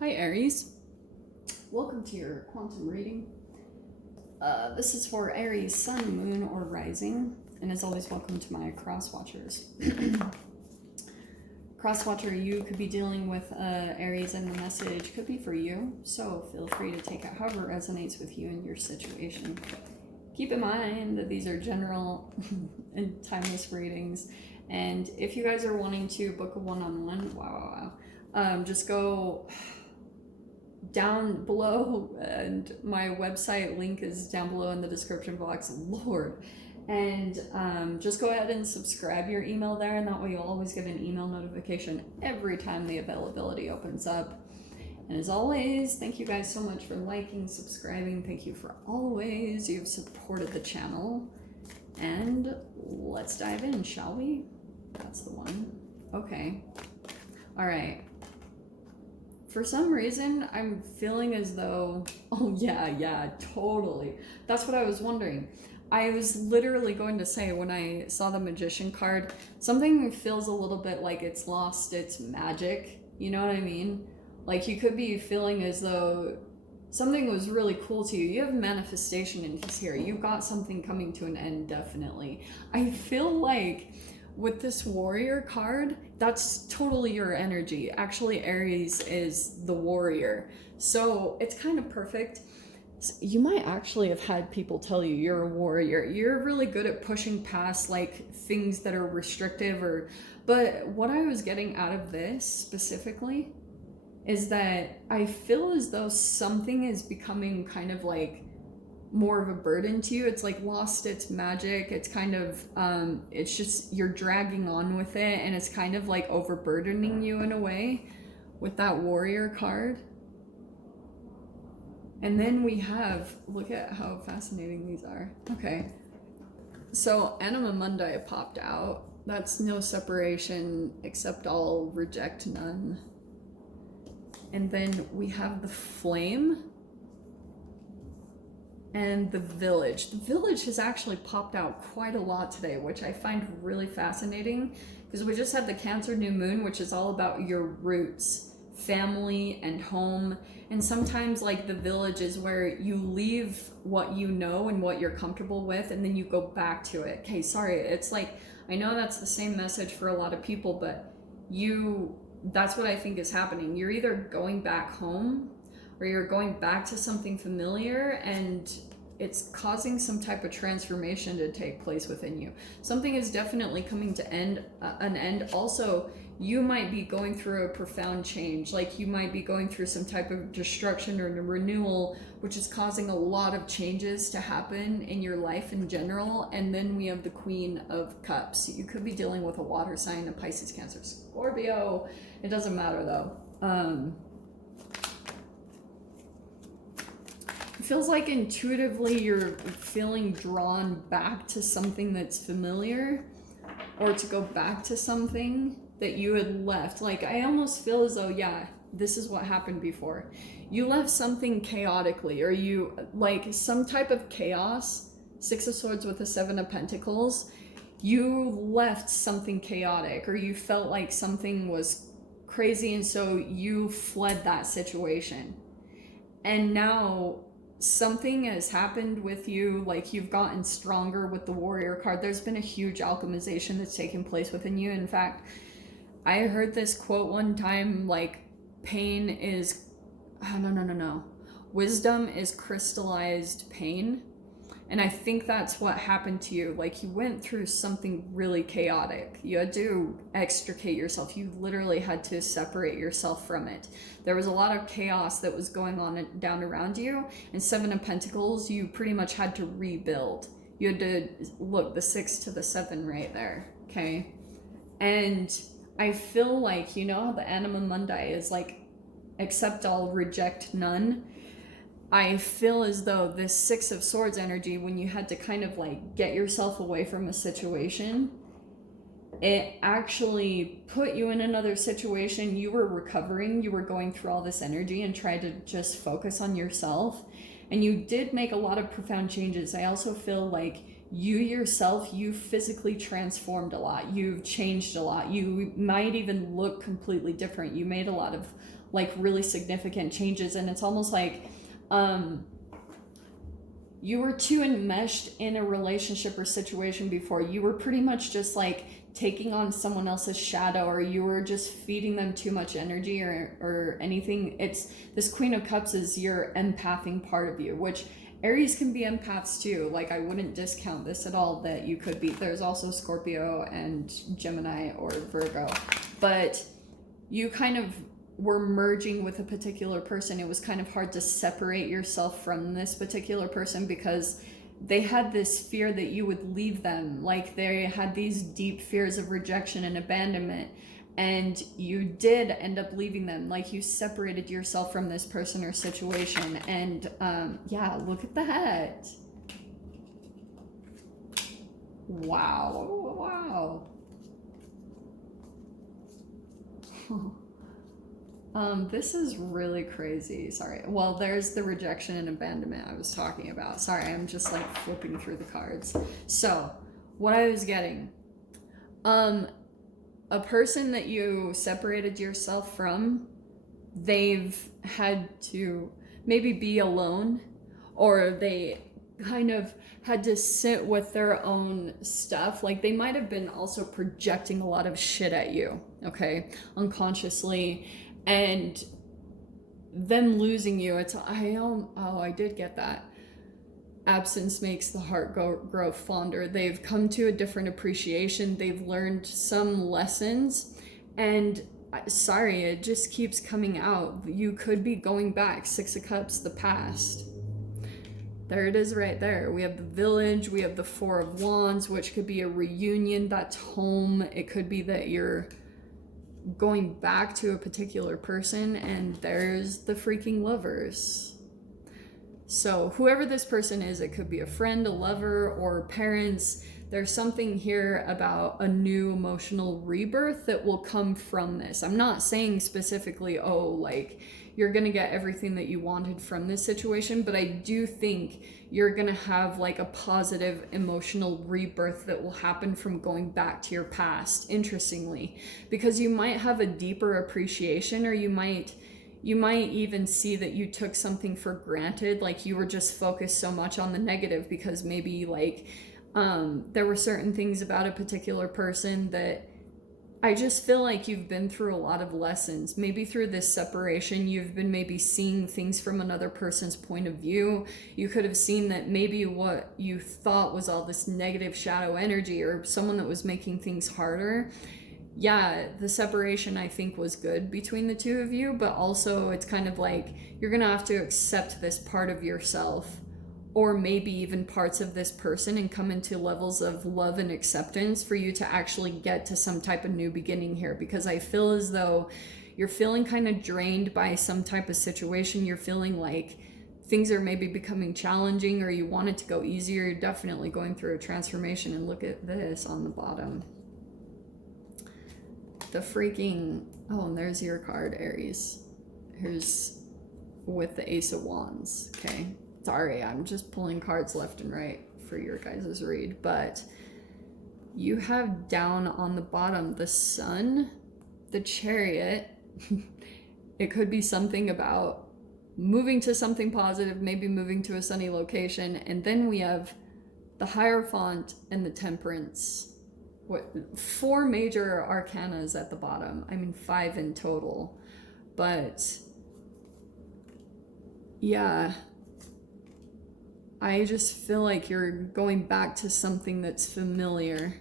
Hi Aries, welcome to your quantum reading. This is for Aries sun, moon, or rising, and as always, welcome to my cross watchers. Cross watcher, you could be dealing with Aries, and the message could be for you, so feel free to take it however resonates with you and your situation. Keep in mind that these are general and timeless readings, and if you guys are wanting to book a one-on-one, just go down below, and my website link is down below in the description box. Lord. And just go ahead and subscribe your email there, and that way you'll always get an email notification every time the availability opens up. And as always, thank you guys so much for liking, subscribing. Thank you for always you've supported the channel. And let's dive in, shall we? That's the one. Okay. All right. For some reason, I'm feeling as though, oh yeah, totally. That's what I was wondering. I was literally going to say when I saw the Magician card, something feels a little bit like it's lost its magic. You know what I mean? Like you could be feeling as though something was really cool to you. You have manifestation in here. You've got something coming to an end, definitely. I feel like with this warrior card, that's totally your energy. Actually, Aries is the warrior. So it's kind of perfect. You might actually have had people tell you you're a warrior. You're really good at pushing past like things that are restrictive but what I was getting out of this specifically is that I feel as though something is becoming kind of like more of a burden to you. It's like lost its magic. It's kind of it's just you're dragging on with it, and it's kind of like overburdening you in a way with that warrior card. And then we have, look at how fascinating these are. Okay, so Anima Mundi popped out. That's no separation, accept all, reject none. And then we have the Flame and the Village. The Village has actually popped out quite a lot today, which I find really fascinating because we just had the Cancer new moon, which is all about your roots, family, and home. And sometimes like the Village is where you leave what you know and what you're comfortable with, and then you go back to it. Okay, sorry, it's like, I know that's the same message for a lot of people, but that's what I think is happening. You're either going back home or you're going back to something familiar, and it's causing some type of transformation to take place within you. Something is definitely coming to an end. Also, you might be going through a profound change. Like you might be going through some type of destruction or a renewal, which is causing a lot of changes to happen in your life in general. And then we have the Queen of Cups. You could be dealing with a water sign, a Pisces, Cancer, Scorpio. It doesn't matter though. It feels like intuitively you're feeling drawn back to something that's familiar, or to go back to something that you had left. Like I almost feel as though, yeah, this is what happened before. You left something chaotically, or you like some type of chaos. Six of Swords with the Seven of Pentacles. You left something chaotic, or you felt like something was crazy, and so you fled that situation. And now something has happened with you, like you've gotten stronger with the Warrior card. There's been a huge alchemization that's taken place within you. In fact, I heard this quote one time, like pain is, no. Wisdom is crystallized pain. And I think that's what happened to you. Like you went through something really chaotic. You had to extricate yourself. You literally had to separate yourself from it. There was a lot of chaos that was going on down around you. And Seven of Pentacles, you pretty much had to rebuild. You had to, look, the 6 to the 7 right there, okay? And I feel like, you know, the Anima Mundi is like, accept all, reject none. I feel as though this Six of Swords energy, when you had to kind of like get yourself away from a situation, it actually put you in another situation. You were recovering, you were going through all this energy and tried to just focus on yourself. And you did make a lot of profound changes. I also feel like you yourself, you physically transformed a lot. You've changed a lot. You might even look completely different. You made a lot of like really significant changes. And it's almost like you were too enmeshed in a relationship or situation before. You were pretty much just like taking on someone else's shadow, or you were just feeding them too much energy or anything. It's this Queen of Cups is your empathing part of you, which Aries can be empaths too. Like, I wouldn't discount this at all, that you could be. There's also Scorpio and Gemini or Virgo, but you kind of were merging with a particular person. It was kind of hard to separate yourself from this particular person because they had this fear that you would leave them. Like, they had these deep fears of rejection and abandonment, and you did end up leaving them. Like, you separated yourself from this person or situation. And yeah, look at that. Wow. This is really crazy. Sorry. Well, there's the rejection and abandonment I was talking about. Sorry, I'm just like flipping through the cards. So, what I was getting, a person that you separated yourself from, they've had to maybe be alone, or they kind of had to sit with their own stuff. Like, they might have been also projecting a lot of shit at you, okay, unconsciously, and them losing you. It's I did get that. Absence makes the heart grow fonder. They've come to a different appreciation. They've learned some lessons, and sorry, it just keeps coming out. You could be going back. Six of Cups, the past. There it is right there. We have the Village. We have the Four of Wands, which could be a reunion. That's home. It could be that you're going back to a particular person, and there's the freaking Lovers. So whoever this person is, it could be a friend, a lover, or parents. There's something here about a new emotional rebirth that will come from this. I'm not saying specifically, oh, like, you're gonna get everything that you wanted from this situation, but I do think you're gonna have like a positive emotional rebirth that will happen from going back to your past, interestingly, because you might have a deeper appreciation, or you might even see that you took something for granted. Like, you were just focused so much on the negative because maybe like there were certain things about a particular person that I just feel like you've been through a lot of lessons. Maybe through this separation, you've been maybe seeing things from another person's point of view. You could have seen that maybe what you thought was all this negative shadow energy, or someone that was making things harder. Yeah, the separation I think was good between the two of you, but also it's kind of like you're gonna have to accept this part of yourself, or maybe even parts of this person, and come into levels of love and acceptance for you to actually get to some type of new beginning here. Because I feel as though you're feeling kind of drained by some type of situation. You're feeling like things are maybe becoming challenging, or you want it to go easier. You're definitely going through a transformation. And look at this on the bottom. The freaking, oh, and there's your card, Aries. Here's with the Ace of Wands, okay? Sorry, I'm just pulling cards left and right for your guys' read, but you have down on the bottom the Sun, the Chariot. It could be something about moving to something positive, maybe moving to a sunny location, and then we have the Hierophant and the Temperance. What, 4 major arcanas at the bottom. I mean, 5 in total, but yeah, I just feel like you're going back to something that's familiar.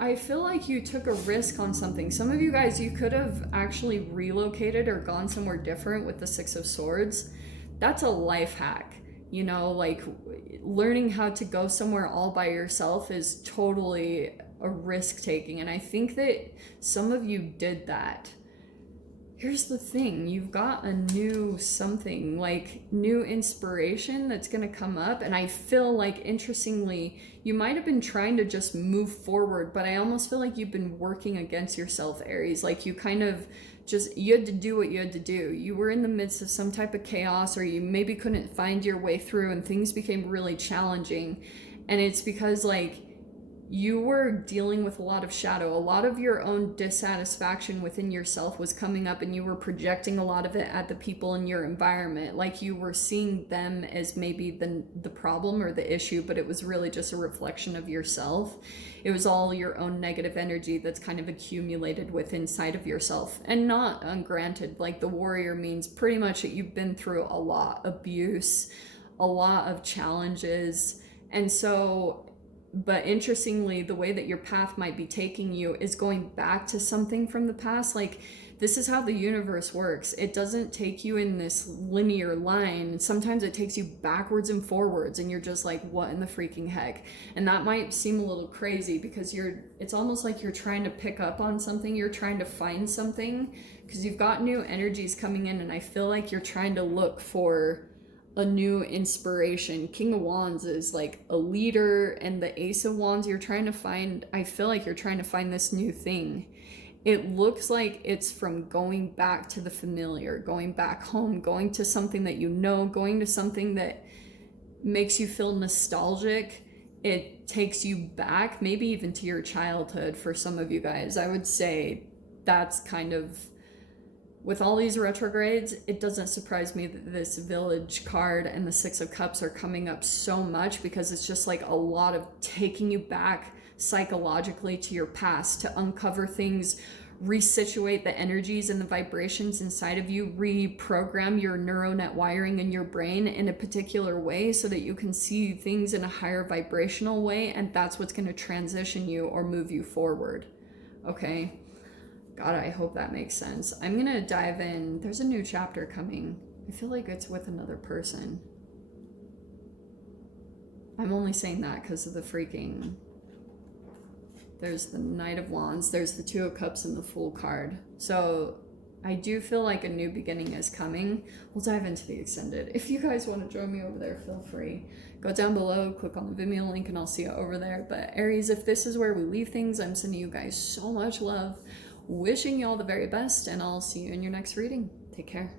I feel like you took a risk on something. Some of you guys, you could have actually relocated or gone somewhere different with the Six of Swords. That's a life hack. You know, like, learning how to go somewhere all by yourself is totally a risk taking. And I think that some of you did that. Here's the thing, you've got a new something, like new inspiration that's going to come up. And I feel like, interestingly, you might have been trying to just move forward, but I almost feel like you've been working against yourself, Aries. Like, you kind of just, you had to do what you had to do. You were in the midst of some type of chaos, or you maybe couldn't find your way through, and things became really challenging. And it's because, like, you were dealing with a lot of shadow. A lot of your own dissatisfaction within yourself was coming up, and you were projecting a lot of it at the people in your environment. Like you were seeing them as maybe the problem or the issue, but it was really just a reflection of yourself. It was all your own negative energy that's kind of accumulated with inside of yourself. And not ungranted, like the warrior means pretty much that you've been through a lot, abuse, a lot of challenges. And so, but interestingly, the way that your path might be taking you is going back to something from the past. Like, this is how the universe works. It doesn't take you in this linear line. Sometimes it takes you backwards and forwards, and you're just like, what in the freaking heck? And that might seem a little crazy because it's almost like you're trying to pick up on something. You're trying to find something because you've got new energies coming in, and I feel like you're trying to look for a new inspiration. King of Wands is like a leader, and the Ace of Wands, you're trying to find, I feel like you're trying to find this new thing. It looks like it's from going back to the familiar, going back home, going to something that you know, going to something that makes you feel nostalgic. It takes you back, maybe even to your childhood for some of you guys. I would say that's kind of, with all these retrogrades, it doesn't surprise me that this Village card and the Six of Cups are coming up so much, because it's just like a lot of taking you back psychologically to your past to uncover things, resituate the energies and the vibrations inside of you, reprogram your neural net wiring in your brain in a particular way so that you can see things in a higher vibrational way, and that's what's going to transition you or move you forward. Okay? God, I hope that makes sense. I'm going to dive in. There's a new chapter coming. I feel like it's with another person. I'm only saying that because of the freaking... There's the Knight of Wands. There's the Two of Cups and the Fool card. So I do feel like a new beginning is coming. We'll dive into the extended. If you guys want to join me over there, feel free. Go down below, click on the Vimeo link, and I'll see you over there. But Aries, if this is where we leave things, I'm sending you guys so much love. Wishing you all the very best, and I'll see you in your next reading. Take care.